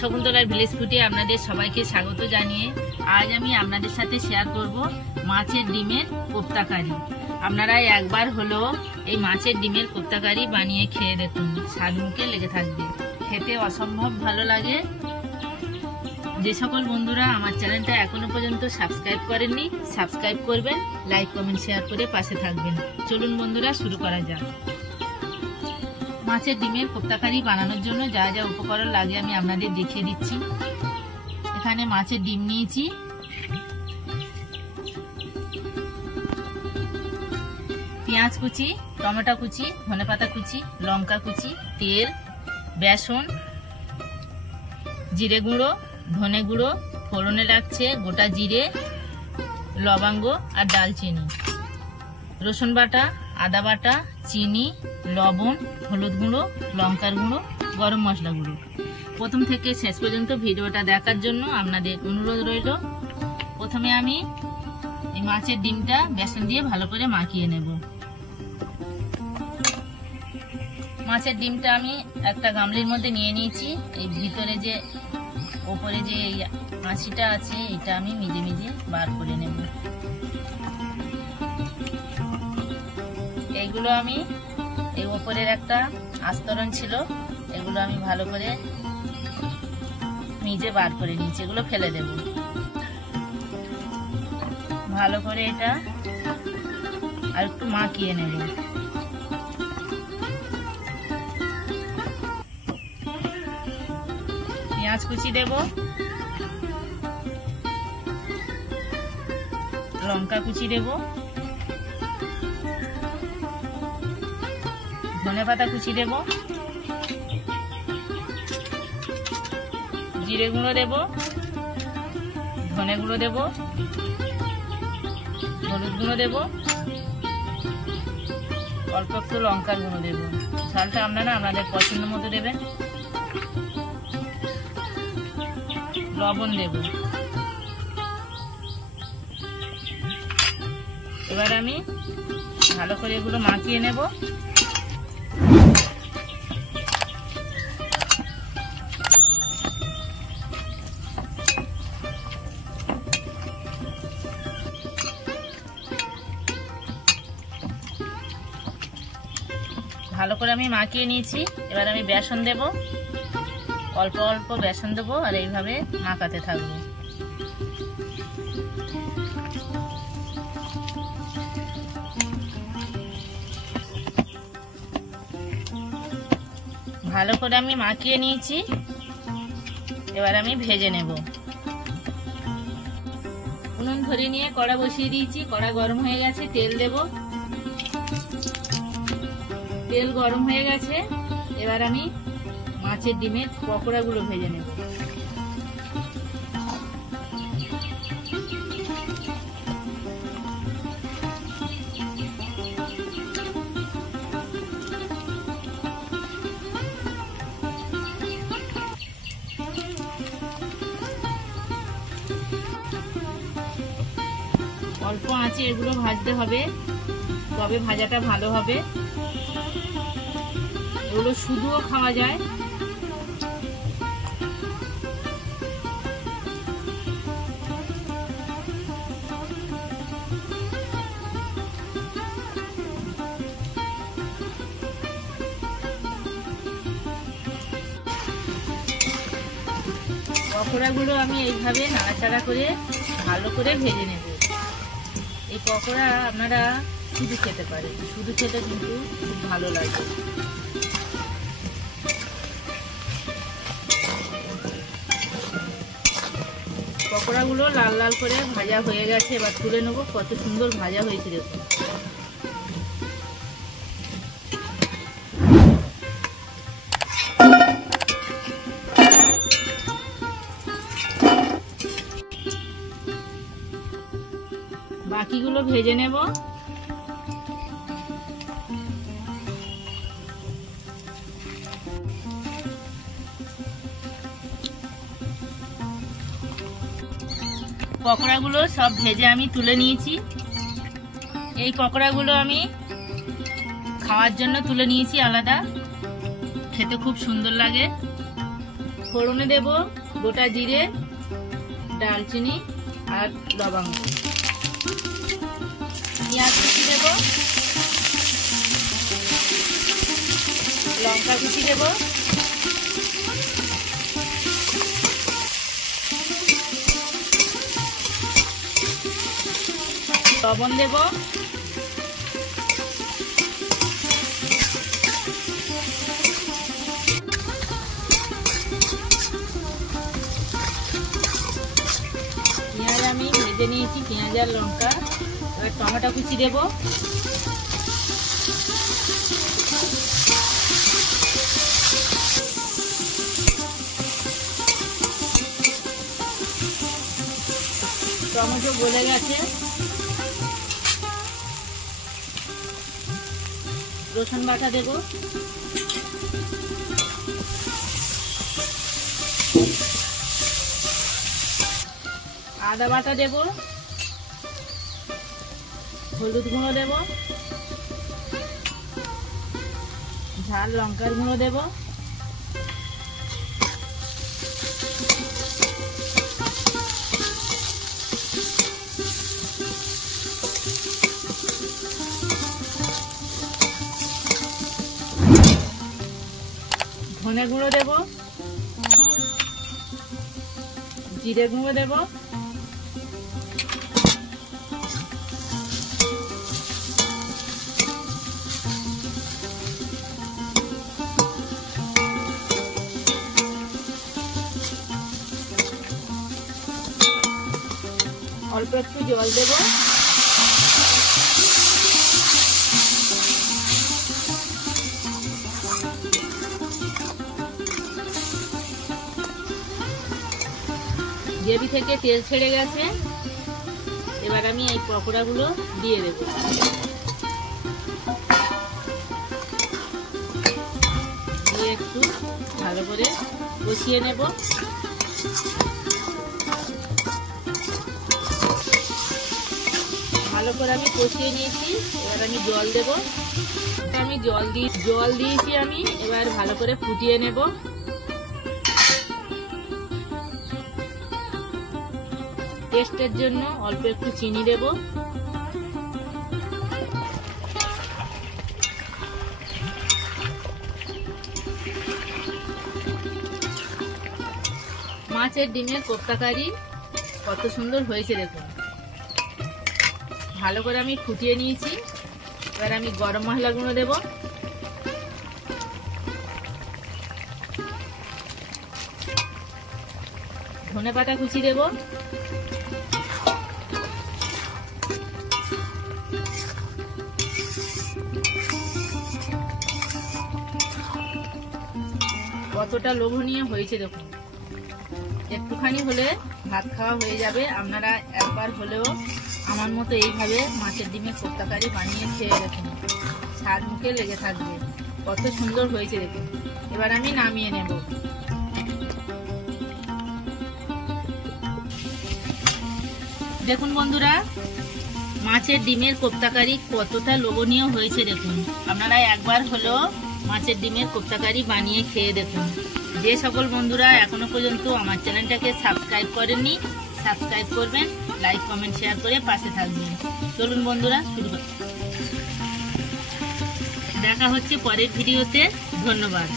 শকুন্তলার ভিলেজ ফুডে আপনাদের সবাইকে স্বাগত জানিয়ে আজ আমি আপনাদের সাথে শেয়ার করব মাছের ডিমের কোপ্তা কারি। আপনারা একবার হলো এই মাছের ডিমের কোপ্তা কারি বানিয়ে খেয়ে দেখুন, স্বাদ মুখে লেগে থাকবে, খেতে অসম্ভব ভালো লাগে। যে সকল বন্ধুরা আমার চ্যানেলটা এখনো পর্যন্ত সাবস্ক্রাইব করেননি, সাবস্ক্রাইব করবেন, লাইক কমেন্ট শেয়ার করে পাশে থাকবেন। চলুন বন্ধুরা শুরু করা যাক। মাছের ডিমের কোপ্তা কারি বানানোর জন্য যা যা উপকরণ লাগে আমি আপনাদের দেখিয়ে দিচ্ছি। এখানে মাছের ডিম নিয়েছি, পেঁয়াজ কুচি, টমেটো কুচি, ধনেপাতা কুচি, লঙ্কা কুচি, তেল, বেসন, জিরে গুঁড়ো, ধনে গুঁড়ো, ফোড়নে লাগছে গোটা জিরে, লবঙ্গ আর দালচিনি, রসুন বাটা, আদা বাটা, চিনি, লবণ, হলুদ গুঁড়ো, লঙ্কার গুঁড়ো, গরম মশলা গুঁড়ো। প্রথম থেকে শেষ পর্যন্ত ভিডিওটা দেখার জন্য আপনাদের অনুরোধ রইল। প্রথমে আমি এই মাছের ডিমটা বেসন দিয়ে ভালো করে মাখিয়ে নেব। মাছের ডিমটা আমি একটা গামলির মধ্যে নিয়ে নিয়েছি। এই ভিতরে যে ওপরে যে মাছিটা আছে এটা আমি মিজে মিজে বার করে নেব। এইগুলো আমি এই ওপরের একটা আস্তরণ ছিল, এগুলো আমি ভালো করে মিজে বার করে নিয়েছি, এগুলো ফেলে দেব। ভালো করে এটা আর একটু মাখিয়ে নেব। পেঁয়াজ কুচি দেব, লঙ্কা কুচি দেব, ধনেপাতা কুচি দেব, জিরে গুঁড়ো দেব, ধনে গুঁড়ো দেব, হলুদ গুঁড়ো দেব, অল্প একটু লঙ্কার গুঁড়ো দেব। ঝালটা আপনারা আপনাদের পছন্দ মতো দেবেন। লবণ দেব। এবার আমি ভালো করে এগুলো মাখিয়ে নেব। ভালো করে আমি মাখিয়ে নিয়েছি। এবার আমি বেসন দেব, অল্প অল্প বেসন দেবো আর এইভাবে মাখাতে থাকবো। ভালো করে আমি মাখিয়ে নিয়েছি, এবার আমি ভেজে নেব। উনুন ধরে নিয়ে কড়া বসিয়ে দিয়েছি, কড়া গরম হয়ে গেছে, তেল দেব। তেল গরম হয়ে গেছে, এবার আমি মাছের ডিমের পকোড়াগুলো ভেজে নেব। অল্প আঁচে এগুলো ভাজতে হবে, তবে ভাজাটা ভালো হবে। এগুলো শুধুও খাওয়া যায়। পকোড়াগুলো আমি এইভাবে নাড়াচাড়া করে ভালো করে ভেজে নেব। এই পকোড়া আপনারা শুধু খেতে পারেন, শুধু খেতে কিন্তু খুব ভালো লাগে। পকোড়াগুলো লাল লাল করে ভাজা হয়ে গেছে, এবার তুলে নেব। কত সুন্দর ভাজা হয়েছে দেখুন। বাকিগুলো ভেজে নেব। পকোড়াগুলো সব ভেজে আমি তুলে নিয়েছি। এই পকোড়াগুলো আমি খাওয়ার জন্য তুলে নিয়েছি আলাদা, খেতে খুব সুন্দর লাগে। ফোড়নে দেব গোটা জিরে, দারচিনি আর লবঙ্গ। পেঁয়াজ কুচি দেব, লঙ্কা কুচি দেব, লবণ দেব, পেঁয়াজ আমি ভেজে নিয়েছি, পেঁয়াজ আর লঙ্কা। এবার টমেটো কুচি দেব, টমেটো গলে গেছে। রসুন বাটা দেব, আদা বাটা দেব, হলুদ গুঁড়ো দেব, ঝাল লঙ্কার গুঁড়ো দেব, ধনে গুঁড়ো দেব, জিরে গুঁড়ো দেব, অল্প একটু জল দেব, গ্রেভি থেকে তেল ছেড়ে গেছে। এবার আমি এই পকোড়াগুলো দিয়ে দেব। দিয়ে একটু ভালো করে কষিয়ে নেব। ভালো করে আমি কষিয়ে নিয়েছি। এবার আমি জল দেব। আমি জল দিয়েছি আমি। এবার ভালো করে ফুটিয়ে নেব। টেস্টের জন্য অল্প একটু চিনি দেব। মাছের ডিমের কোপ্তা কারি কত সুন্দর হয়েছে দেখুন। ভালো করে আমি ফুটিয়ে নিয়েছি। এবার আমি গরম মশলা গুঁড়ো দেব। ধনেপাতা কুচি দেব। কতটা লোভনীয় হয়েছে দেখুন। একটুখানি হলে ভাত খাওয়া হয়ে যাবে। আপনারা একবার হলেও আমার মতো এইভাবে মাছের ডিমের কোপ্তা কারি বানিয়ে খেয়ে দেখুন। স্বাদ মুখে লেগে থাকবে। কত সুন্দর হয়েছে দেখুন। এবার আমি নামিয়ে নেব। দেখুন বন্ধুরা, মাছের ডিমের কোপ্তা কারি কতটা লোভনীয় হয়েছে দেখুন। আপনারা একবার হলেও মাছের ডিমের কোপ্তা কারি বানিয়ে খেয়ে দেখুন। যে সকল বন্ধুরা এখনো পর্যন্ত আমার চ্যানেলটাকে সাবস্ক্রাইব করেননি, সাবস্ক্রাইব করবেন, লাইক কমেন্ট শেয়ার করে পাশে থাকবেন। চলুন বন্ধুরা শুরু করি। দেখা হচ্ছে পরের ভিডিওতে। ধন্যবাদ।